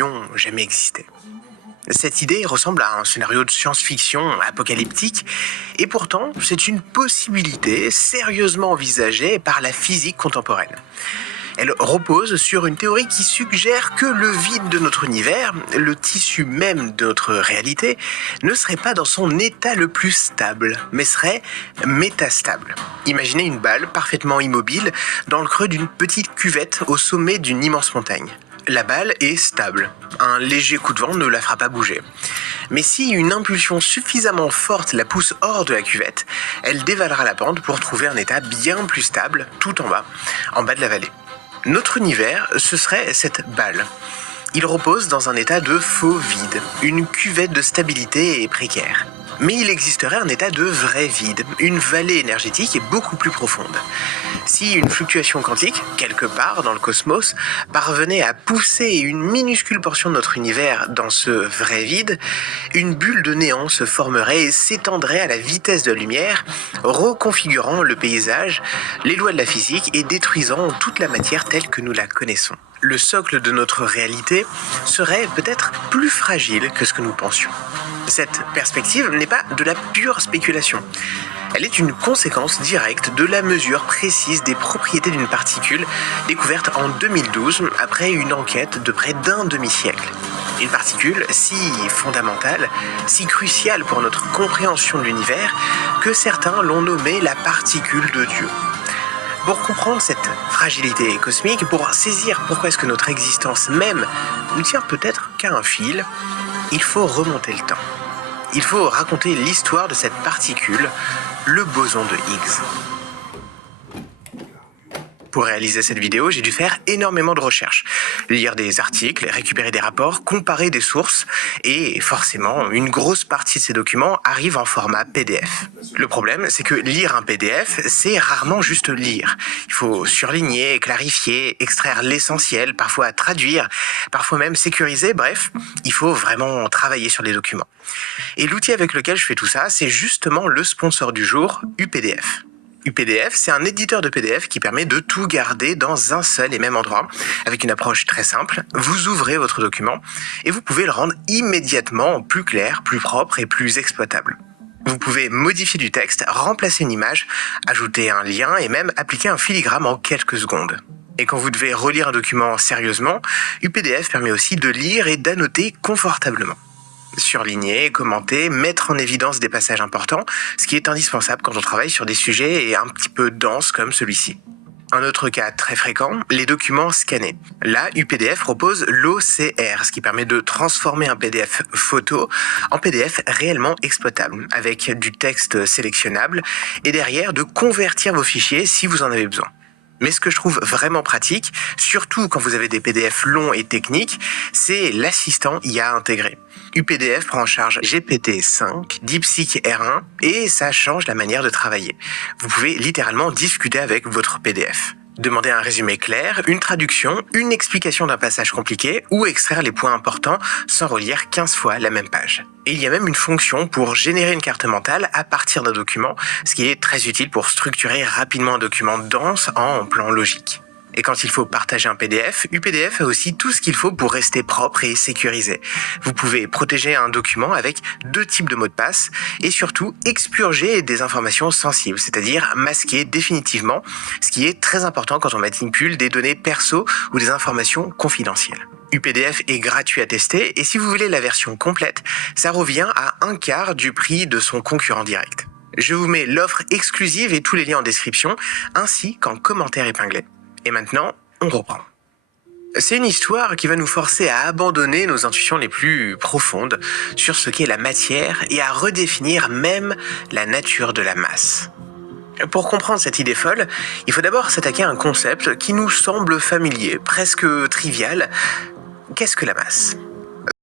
n'avions jamais existé. Cette idée ressemble à un scénario de science-fiction apocalyptique, et pourtant c'est une possibilité sérieusement envisagée par la physique contemporaine. Elle repose sur une théorie qui suggère que le vide de notre univers, le tissu même de notre réalité, ne serait pas dans son état le plus stable, mais serait métastable. Imaginez une balle parfaitement immobile dans le creux d'une petite cuvette au sommet d'une immense montagne. La balle est stable. Un léger coup de vent ne la fera pas bouger. Mais si une impulsion suffisamment forte la pousse hors de la cuvette, elle dévalera la pente pour trouver un état bien plus stable, tout en bas de la vallée. Notre univers, ce serait cette balle. Il repose dans un état de faux vide, une cuvette de stabilité et précaire. Mais il existerait un état de vrai vide, une vallée énergétique beaucoup plus profonde. Si une fluctuation quantique, quelque part dans le cosmos, parvenait à pousser une minuscule portion de notre univers dans ce vrai vide, une bulle de néant se formerait et s'étendrait à la vitesse de la lumière, reconfigurant le paysage, les lois de la physique et détruisant toute la matière telle que nous la connaissons. Le socle de notre réalité serait peut-être plus fragile que ce que nous pensions. Cette perspective n'est pas de la pure spéculation. Elle est une conséquence directe de la mesure précise des propriétés d'une particule découverte en 2012 après une enquête de près d'un demi-siècle. Une particule si fondamentale, si cruciale pour notre compréhension de l'univers que certains l'ont nommée la particule de Dieu. Pour comprendre cette fragilité cosmique, pour saisir pourquoi est-ce que notre existence même ne tient peut-être qu'à un fil, il faut remonter le temps. Il faut raconter l'histoire de cette particule, le boson de Higgs. Pour réaliser cette vidéo, j'ai dû faire énormément de recherches. Lire des articles, récupérer des rapports, comparer des sources, et forcément, une grosse partie de ces documents arrive en format PDF. Le problème, c'est que lire un PDF, c'est rarement juste lire. Il faut surligner, clarifier, extraire l'essentiel, parfois traduire, parfois même sécuriser, bref, il faut vraiment travailler sur les documents. Et l'outil avec lequel je fais tout ça, c'est justement le sponsor du jour, UPDF. UPDF, c'est un éditeur de PDF qui permet de tout garder dans un seul et même endroit, avec une approche très simple. Vous ouvrez votre document et vous pouvez le rendre immédiatement plus clair, plus propre et plus exploitable. Vous pouvez modifier du texte, remplacer une image, ajouter un lien et même appliquer un filigrane en quelques secondes. Et quand vous devez relire un document sérieusement, UPDF permet aussi de lire et d'annoter confortablement. Surligner, commenter, mettre en évidence des passages importants, ce qui est indispensable quand on travaille sur des sujets un petit peu denses comme celui-ci. Un autre cas très fréquent, les documents scannés. Là, UPDF propose l'OCR, ce qui permet de transformer un PDF photo en PDF réellement exploitable, avec du texte sélectionnable, et derrière de convertir vos fichiers si vous en avez besoin. Mais ce que je trouve vraiment pratique, surtout quand vous avez des PDF longs et techniques, c'est l'assistant IA intégré. UPDF prend en charge GPT-5, DeepSeek R1 et ça change la manière de travailler. Vous pouvez littéralement discuter avec votre PDF. Demander un résumé clair, une traduction, une explication d'un passage compliqué ou extraire les points importants sans relire 15 fois la même page. Et il y a même une fonction pour générer une carte mentale à partir d'un document, ce qui est très utile pour structurer rapidement un document dense en plan logique. Et quand il faut partager un PDF, UPDF a aussi tout ce qu'il faut pour rester propre et sécurisé. Vous pouvez protéger un document avec 2 types de mots de passe et surtout expurger des informations sensibles, c'est-à-dire masquer définitivement, ce qui est très important quand on manipule des données perso ou des informations confidentielles. UPDF est gratuit à tester et si vous voulez la version complète, ça revient à 1/4 du prix de son concurrent direct. Je vous mets l'offre exclusive et tous les liens en description, ainsi qu'en commentaire épinglé. Et maintenant, on reprend. C'est une histoire qui va nous forcer à abandonner nos intuitions les plus profondes sur ce qu'est la matière et à redéfinir même la nature de la masse. Pour comprendre cette idée folle, il faut d'abord s'attaquer à un concept qui nous semble familier, presque trivial. Qu'est-ce que la masse ?